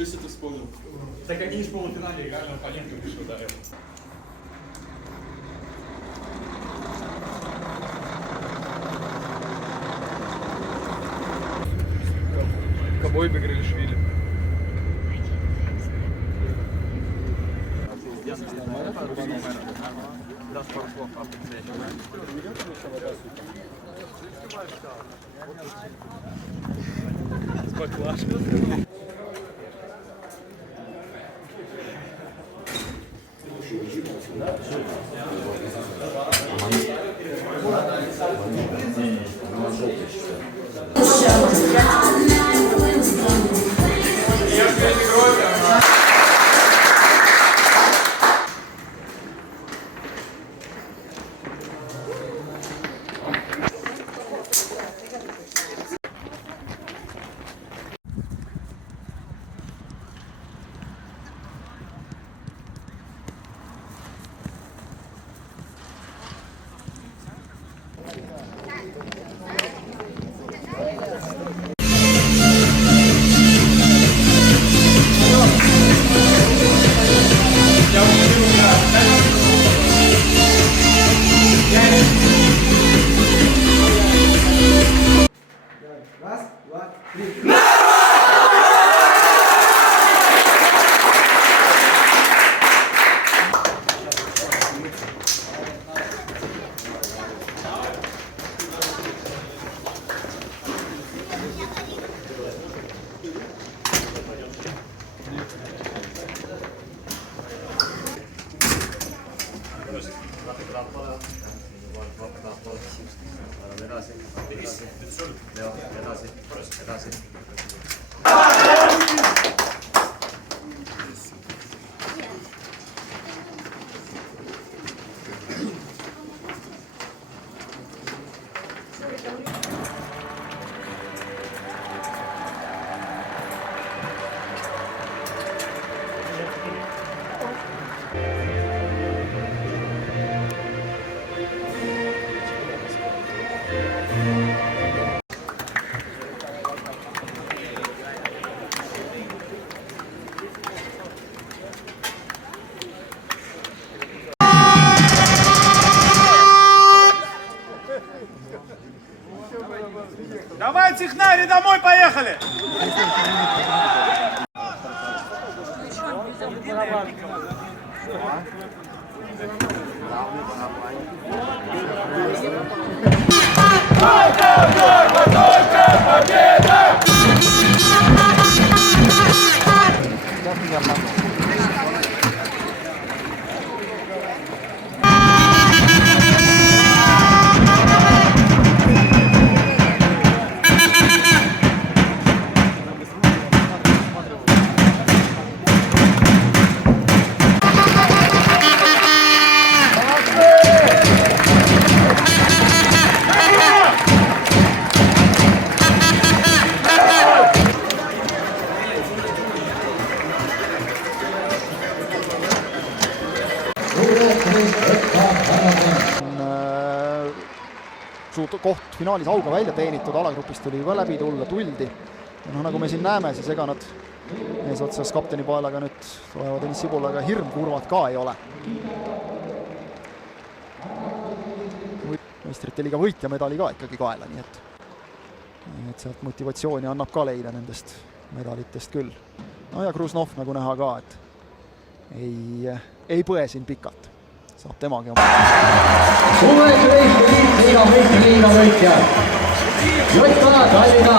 Что если ты вспомнил? Так они из полуфинале реально оппонентов еще ударил. Кобой Бегрилишвили. Раз, два, три. Давай, технари, домой поехали! Koht finaalis auga välja teenitud, alagrupist tuli ka läbi tulla, tuldi. No, nagu me siin näeme, siis ega nad eesotsas kapteni paelaga nüüd tulevad Deniss Sibulaga hirm kurvad ka ei ole. Meistrite liiga võitja medali ka ikkagi kaela, nii et sealt motivatsiooni annab ka leida nendest medalitest küll. No ja Kruznov, nagu näha ka, et ei põe siin pikalt. Saab temagi oma. Uueks Eesti liiga meistriliiga võitja. Jota Tallinna